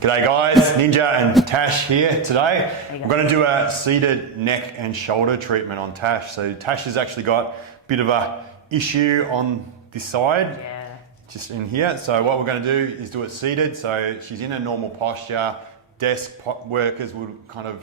G'day guys, Ninja and Tash here today. I'm going to do a seated neck and shoulder treatment on Tash. So Tash has actually got a bit of a issue on this side, just in here. So what we're going to do is do it seated. So she's in a normal posture. Desk workers would kind of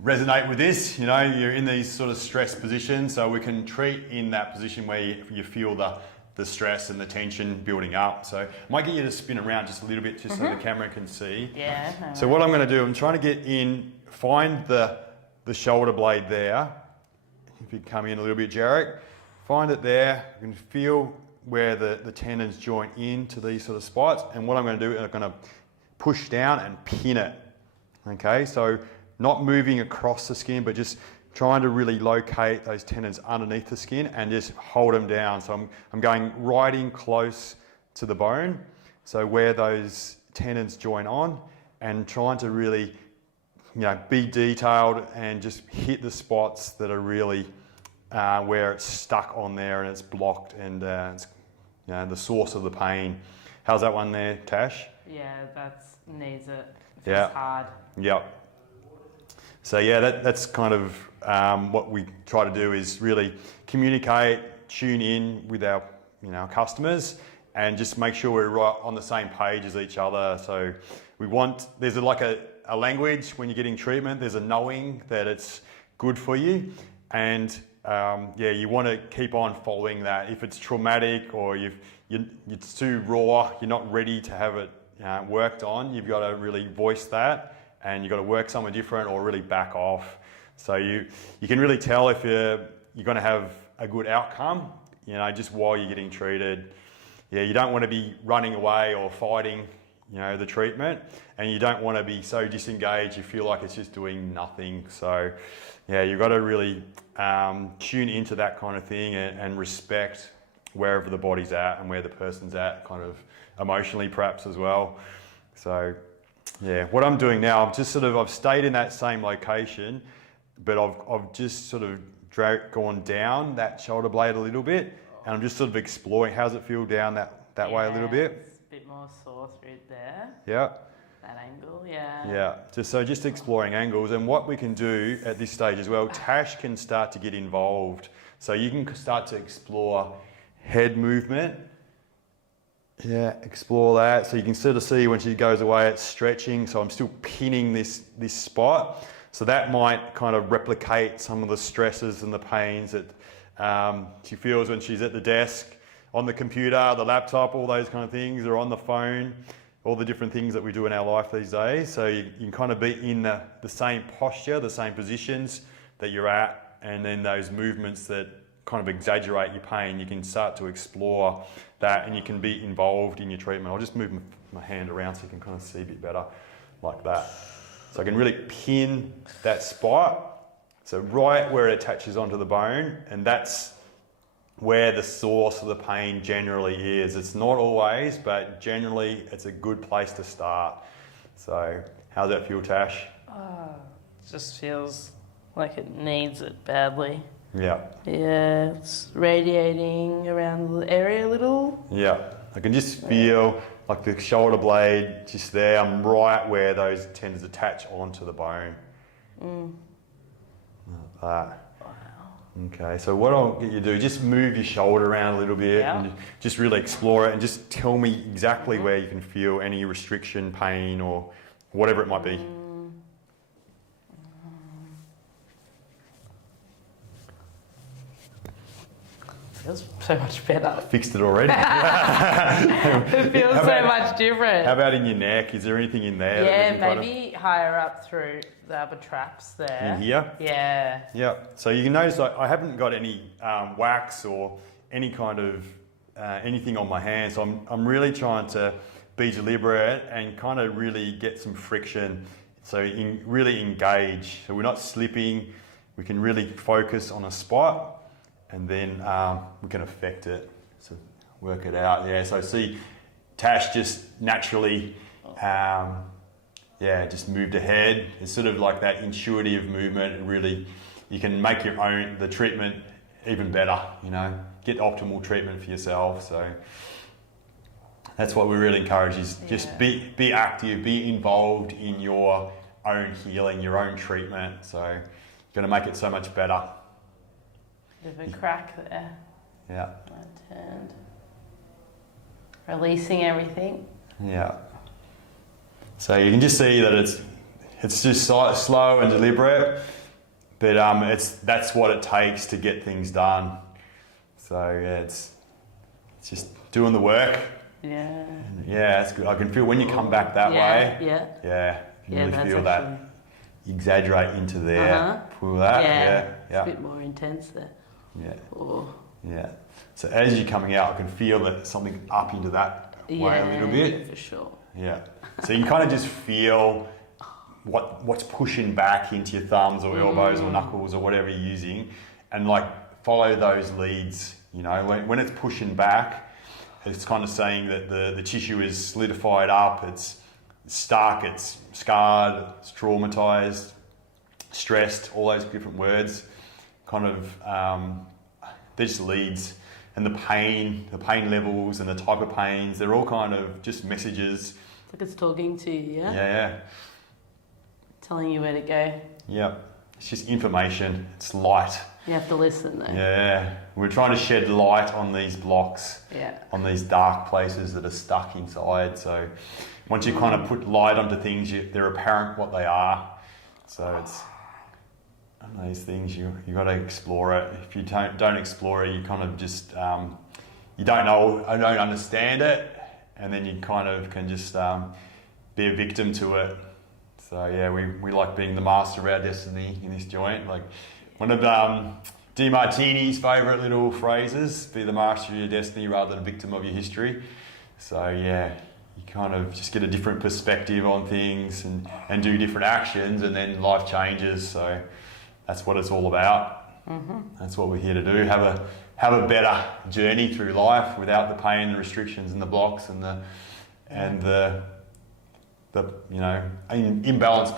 resonate with this. You know, you're in these sort of stress positions, so we can treat in that position where you feel the stress and the tension building up. So I might get you to spin around just a little bit just so the camera can see. Yeah. No so what I'm going to do, I'm trying to get in, find the shoulder blade there. If you come in a little bit, Jarek, find it there. You can feel where the tendons join into these sort of spots. And what I'm going to do is I'm going to push down and pin it. Okay, so not moving across the skin, but just trying to really locate those tendons underneath the skin and just hold them down. So I'm going right in close to the bone, so where those tendons join on, and trying to really, you know, be detailed and just hit the spots that are really where it's stuck on there and it's blocked and it's, you know, the source of the pain. How's that one there, Tash? Yeah, that needs it. It's hard. Yep. So yeah, that's kind of what we try to do is really communicate, tune in with our customers, and just make sure we're right on the same page as each other. So we want, there's like a language when you're getting treatment, there's a knowing that it's good for you, and you want to keep on following that. If it's traumatic or it's too raw, you're not ready to have it worked on, you've got to really voice that, and you've got to work somewhere different or really back off. So you can really tell if you're going to have a good outcome, just while you're getting treated. Yeah, you don't want to be running away or fighting, the treatment, and you don't want to be so disengaged you feel like it's just doing nothing. So yeah, you've got to really tune into that kind of thing and respect wherever the body's at and where the person's at, kind of emotionally perhaps as well. So yeah, what I'm doing now, I've stayed in that same location, but I've just sort of gone down that shoulder blade a little bit, and I'm just sort of exploring. How's it feel down that way a little bit? It's a bit more sore through there. Yeah. That angle, yeah. Yeah, just exploring angles, and what we can do at this stage as well, Tash can start to get involved. So you can start to explore head movement. Yeah, explore that. So you can sort of see when she goes away, it's stretching. So I'm still pinning this spot. So that might kind of replicate some of the stresses and the pains that she feels when she's at the desk, on the computer, the laptop, all those kind of things, or on the phone, all the different things that we do in our life these days. So you can kind of be in the same posture, the same positions that you're at, and then those movements that kind of exaggerate your pain, you can start to explore that, and you can be involved in your treatment. I'll just move my hand around so you can kind of see a bit better, like that. So I can really pin that spot, so right where it attaches onto the bone, and that's where the source of the pain generally is. It's not always, but generally it's a good place to start. So how's that feel, Tash? It just feels like it needs it badly. Yeah. Yeah, it's radiating around the area a little. Yeah, I can just feel like the shoulder blade just there. I'm right where those tendons attach onto the bone. Like that. Wow. Okay, so what I'll get you to do, just move your shoulder around a little bit and just really explore it, and just tell me exactly where you can feel any restriction, pain, or whatever it might be. Feels so much better. Fixed it already. It feels so much different. How about in your neck? Is there anything in there? Yeah, maybe higher up through the upper traps there. In here? Yeah. Yeah. So you can notice I haven't got any wax or any kind of anything on my hand. So I'm really trying to be deliberate and kind of really get some friction. So really engage. So we're not slipping. We can really focus on a spot, and then we can affect it, so work it out. Yeah, so see, Tash just naturally, just moved ahead. It's sort of like that intuitive movement, and really, you can make the treatment even better, get optimal treatment for yourself. So That's what we really encourage is just be active, be involved in your own healing, your own treatment. So you're going to make it so much better. Bit of a crack there. Yeah. I turned. Releasing everything. Yeah. So you can just see that it's just slow and deliberate, but that's what it takes to get things done. So yeah, it's just doing the work. Yeah. Yeah, it's good. I can feel when you come back that way. Yeah. Yeah. You Yeah, really that's feel that. Exaggerate into there. Pull that. Yeah. It's a bit more intense there. Yeah. Oh. Yeah. So as you're coming out, I can feel that something up into that way a little bit. For sure. Yeah. So you can kind of just feel what's pushing back into your thumbs or elbows or knuckles or whatever you're using, and like follow those leads. You know, when it's pushing back, it's kind of saying that the tissue is solidified up, it's stuck, it's scarred, it's traumatized, stressed, all those different words. Kind of, they're just leads. And the pain levels and the type of pains, they're all kind of just messages. It's like it's talking to you, yeah? Yeah. Telling you where to go. Yeah. It's just information. It's light. You have to listen though. Yeah. We're trying to shed light on these blocks. Yeah. On these dark places that are stuck inside. So once you kind of put light onto things, they're apparent what they are. So it's these things you got to explore it. If you don't explore it, you kind of just you don't know, I don't understand it, and then you kind of can just be a victim to it. So yeah, we like being the master of our destiny in this joint. Like one of DeMartini's favourite little phrases: "Be the master of your destiny rather than a victim of your history." So yeah, you kind of just get a different perspective on things and do different actions, and then life changes. So that's what it's all about. Mm-hmm. That's what we're here to do. Have a better journey through life without the pain, the restrictions, and the blocks, and the you know, imbalanced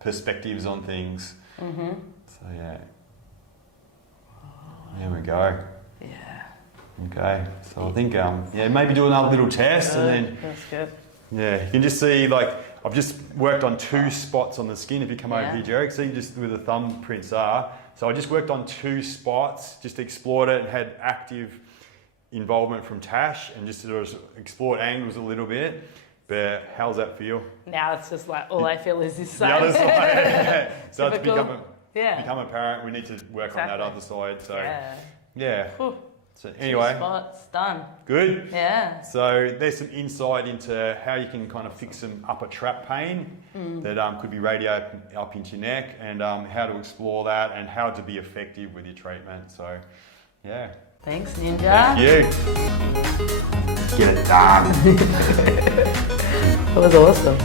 perspectives on things. Mm-hmm. So yeah, there we go. Yeah. Okay. So I think maybe do another little test, and then that's good. Yeah, you can just see, like, I've just worked on 2 spots on the skin. If you come over here, Jarek, see just where the thumbprints are. So I just worked on 2 spots, just explored it and had active involvement from Tash and just sort of explored angles a little bit. But how's that feel? Now it's just like all I feel is this The side. other side. So it's become apparent. We need to work on that other side. So yeah. So anyway, 2 spots done. Good. Yeah. So there's some insight into how you can kind of fix some upper trap pain that could be radiating up into your neck, and how to explore that and how to be effective with your treatment. So yeah. Thanks, Ninja. Thank you. Get it done. That was awesome.